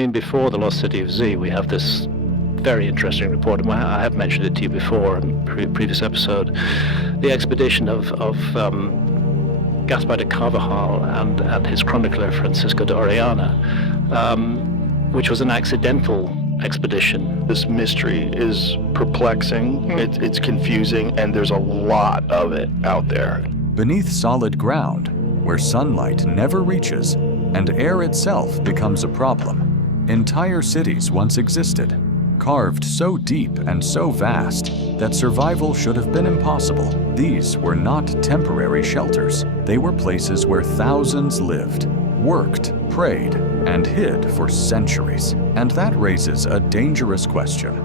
mean, before the Lost City of Z, we have this very interesting report. I have mentioned it to you before in previous episode. The expedition of Gaspar de Carvajal and his chronicler Francisco de Orellana, which was an accidental expedition. This mystery is perplexing, it's confusing, and there's a lot of it out there. Beneath solid ground, where sunlight never reaches and air itself becomes a problem, entire cities once existed, carved so deep and so vast that survival should have been impossible. These were not temporary shelters. They were places where thousands lived, worked, prayed, and hid for centuries. And that raises a dangerous question.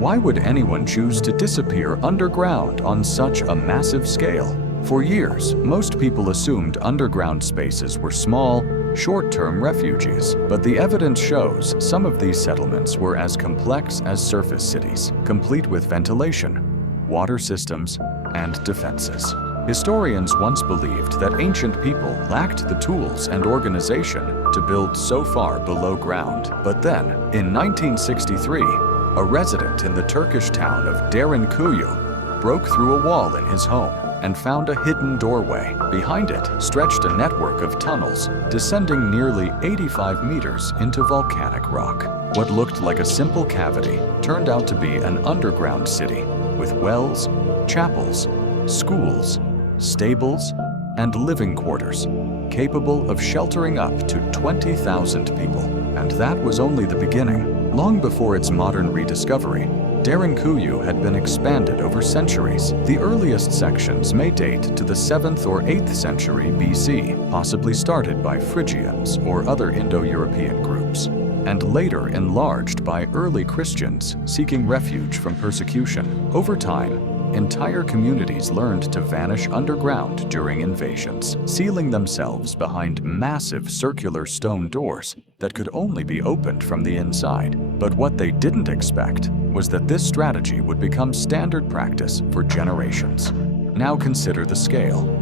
Why would anyone choose to disappear underground on such a massive scale? For years, most people assumed underground spaces were small, short-term refuges, but the evidence shows some of these settlements were as complex as surface cities, complete with ventilation, water systems, and defenses. Historians once believed that ancient people lacked the tools and organization to build so far below ground. But then, in 1963, a resident in the Turkish town of Derinkuyu broke through a wall in his home and found a hidden doorway. Behind it stretched a network of tunnels descending nearly 85 meters into volcanic rock. What looked like a simple cavity turned out to be an underground city with wells, chapels, schools, stables, and living quarters, capable of sheltering up to 20,000 people. And that was only the beginning. Long before its modern rediscovery, Derinkuyu had been expanded over centuries. The earliest sections may date to the 7th or 8th century BC, possibly started by Phrygians or other Indo-European groups, and later enlarged by early Christians seeking refuge from persecution. Over time, entire communities learned to vanish underground during invasions, sealing themselves behind massive circular stone doors that could only be opened from the inside. But what they didn't expect was that this strategy would become standard practice for generations. Now consider the scale.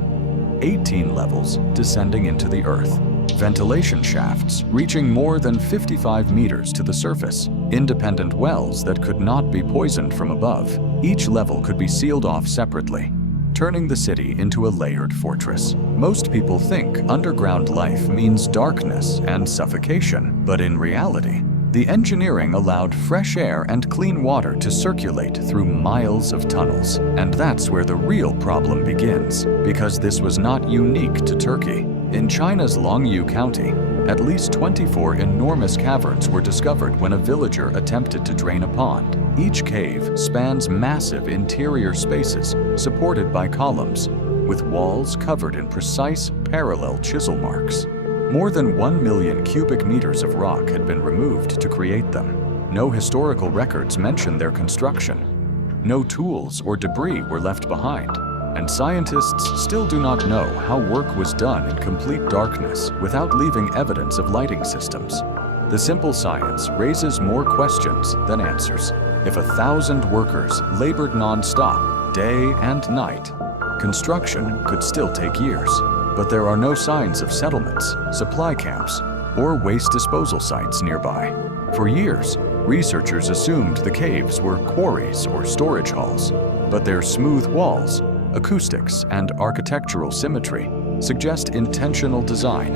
18 levels descending into the earth, ventilation shafts reaching more than 55 meters to the surface, independent wells that could not be poisoned from above. Each level could be sealed off separately, turning the city into a layered fortress. Most people think underground life means darkness and suffocation, but in reality, the engineering allowed fresh air and clean water to circulate through miles of tunnels. And that's where the real problem begins, because this was not unique to Turkey. In China's Longyou County, at least 24 enormous caverns were discovered when a villager attempted to drain a pond. Each cave spans massive interior spaces supported by columns, with walls covered in precise parallel chisel marks. More than 1 million cubic meters of rock had been removed to create them. No historical records mention their construction. No tools or debris were left behind. And scientists still do not know how work was done in complete darkness without leaving evidence of lighting systems. The simple science raises more questions than answers. If 1,000 workers labored non-stop, day and night, construction could still take years. But there are no signs of settlements, supply camps, or waste disposal sites nearby. For years, researchers assumed the caves were quarries or storage halls, but their smooth walls, acoustics, and architectural symmetry suggest intentional design,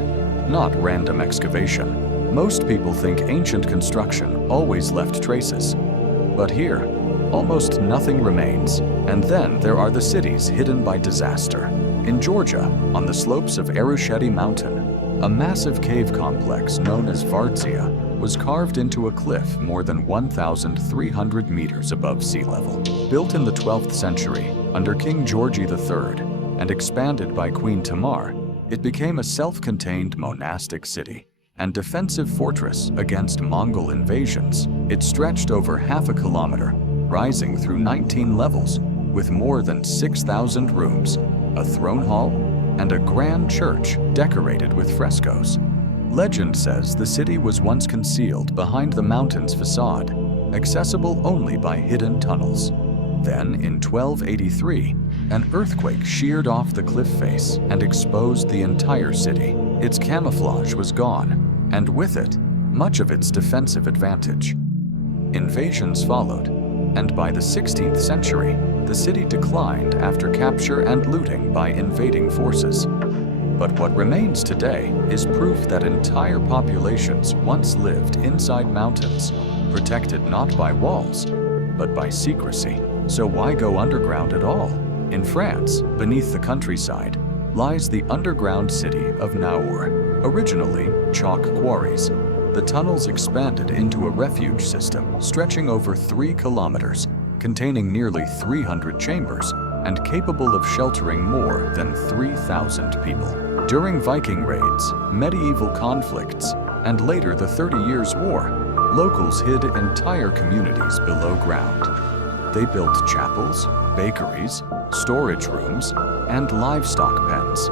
not random excavation. Most people think ancient construction always left traces, but here, almost nothing remains. And then there are the cities hidden by disaster. In Georgia, on the slopes of Erusheti Mountain, a massive cave complex known as Vardzia was carved into a cliff more than 1,300 meters above sea level. Built in the 12th century under King George III and expanded by Queen Tamar, it became a self-contained monastic city and defensive fortress against Mongol invasions. It stretched over half a kilometer, rising through 19 levels, with more than 6,000 rooms, a throne hall, and a grand church decorated with frescoes. Legend says the city was once concealed behind the mountain's facade, accessible only by hidden tunnels. Then, in 1283, an earthquake sheared off the cliff face and exposed the entire city. Its camouflage was gone, and with it, much of its defensive advantage. Invasions followed, and by the 16th century, the city declined after capture and looting by invading forces. But what remains today is proof that entire populations once lived inside mountains, protected not by walls, but by secrecy. So why go underground at all? In France, beneath the countryside, lies the underground city of Naur. Originally chalk quarries, the tunnels expanded into a refuge system stretching over 3 kilometers, containing nearly 300 chambers and capable of sheltering more than 3,000 people. During Viking raids, medieval conflicts, and later the 30 Years' War, locals hid entire communities below ground. They built chapels, bakeries, storage rooms, and livestock pens,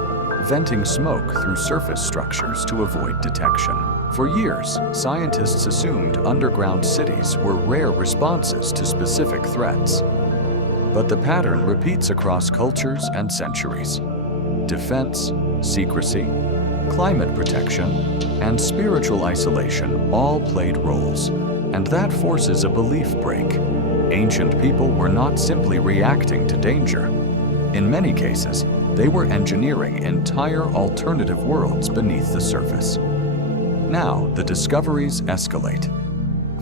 venting smoke through surface structures to avoid detection. For years, scientists assumed underground cities were rare responses to specific threats. But the pattern repeats across cultures and centuries. Defense, secrecy, climate protection, and spiritual isolation all played roles, and that forces a belief break. Ancient people were not simply reacting to danger. In many cases, they were engineering entire alternative worlds beneath the surface. Now, the discoveries escalate.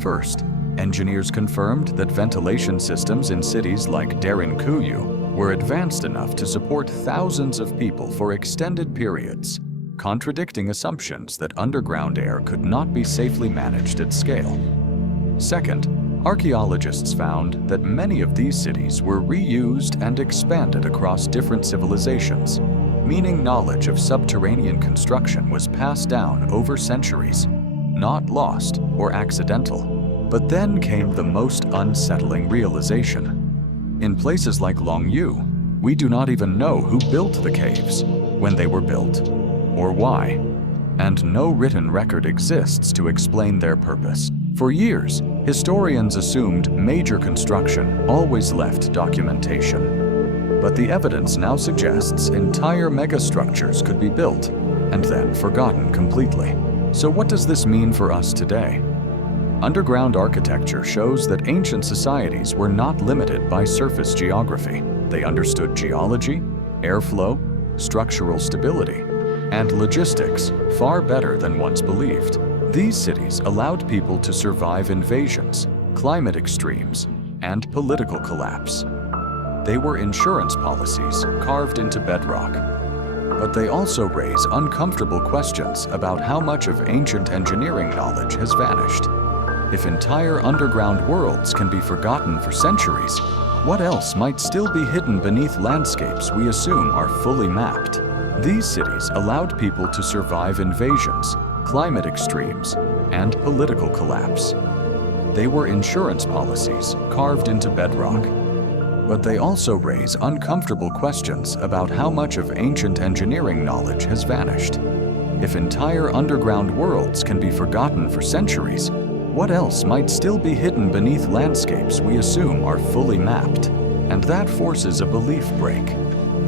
First, engineers confirmed that ventilation systems in cities like Derinkuyu were advanced enough to support thousands of people for extended periods, contradicting assumptions that underground air could not be safely managed at scale. Second, archaeologists found that many of these cities were reused and expanded across different civilizations, meaning knowledge of subterranean construction was passed down over centuries, not lost or accidental. But then came the most unsettling realization. In places like Longyou, we do not even know who built the caves, when they were built, or why, and no written record exists to explain their purpose. For years, historians assumed major construction always left documentation. But the evidence now suggests entire megastructures could be built and then forgotten completely. So what does this mean for us today? Underground architecture shows that ancient societies were not limited by surface geography. They understood geology, airflow, structural stability, and logistics far better than once believed. These cities allowed people to survive invasions, climate extremes, and political collapse. They were insurance policies carved into bedrock. But they also raise uncomfortable questions about how much of ancient engineering knowledge has vanished. If entire underground worlds can be forgotten for centuries, what else might still be hidden beneath landscapes we assume are fully mapped? These cities allowed people to survive invasions, climate extremes, and political collapse. They were insurance policies carved into bedrock. But they also raise uncomfortable questions about how much of ancient engineering knowledge has vanished. If entire underground worlds can be forgotten for centuries, what else might still be hidden beneath landscapes we assume are fully mapped? And that forces a belief break.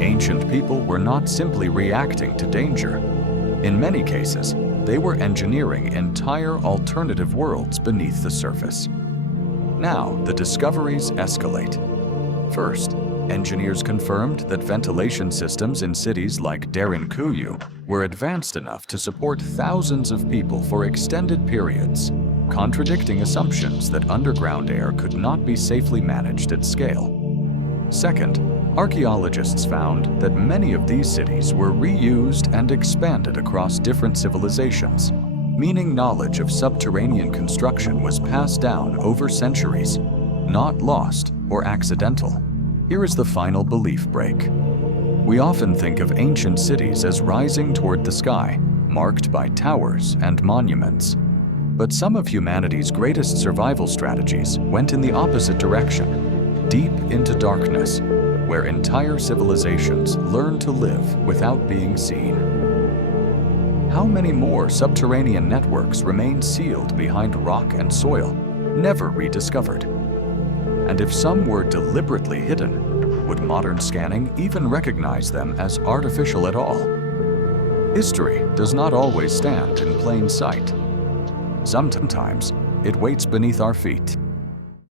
Ancient people were not simply reacting to danger. In many cases, they were engineering entire alternative worlds beneath the surface. Now, the discoveries escalate. First, engineers confirmed that ventilation systems in cities like Derinkuyu were advanced enough to support thousands of people for extended periods, contradicting assumptions that underground air could not be safely managed at scale. Second, archaeologists found that many of these cities were reused and expanded across different civilizations, meaning knowledge of subterranean construction was passed down over centuries, not lost or accidental. Here is the final belief break. We often think of ancient cities as rising toward the sky, marked by towers and monuments. But some of humanity's greatest survival strategies went in the opposite direction, deep into darkness, where entire civilizations learn to live without being seen. How many more subterranean networks remain sealed behind rock and soil, never rediscovered? And if some were deliberately hidden, would modern scanning even recognize them as artificial at all? History does not always stand in plain sight. Sometimes it waits beneath our feet.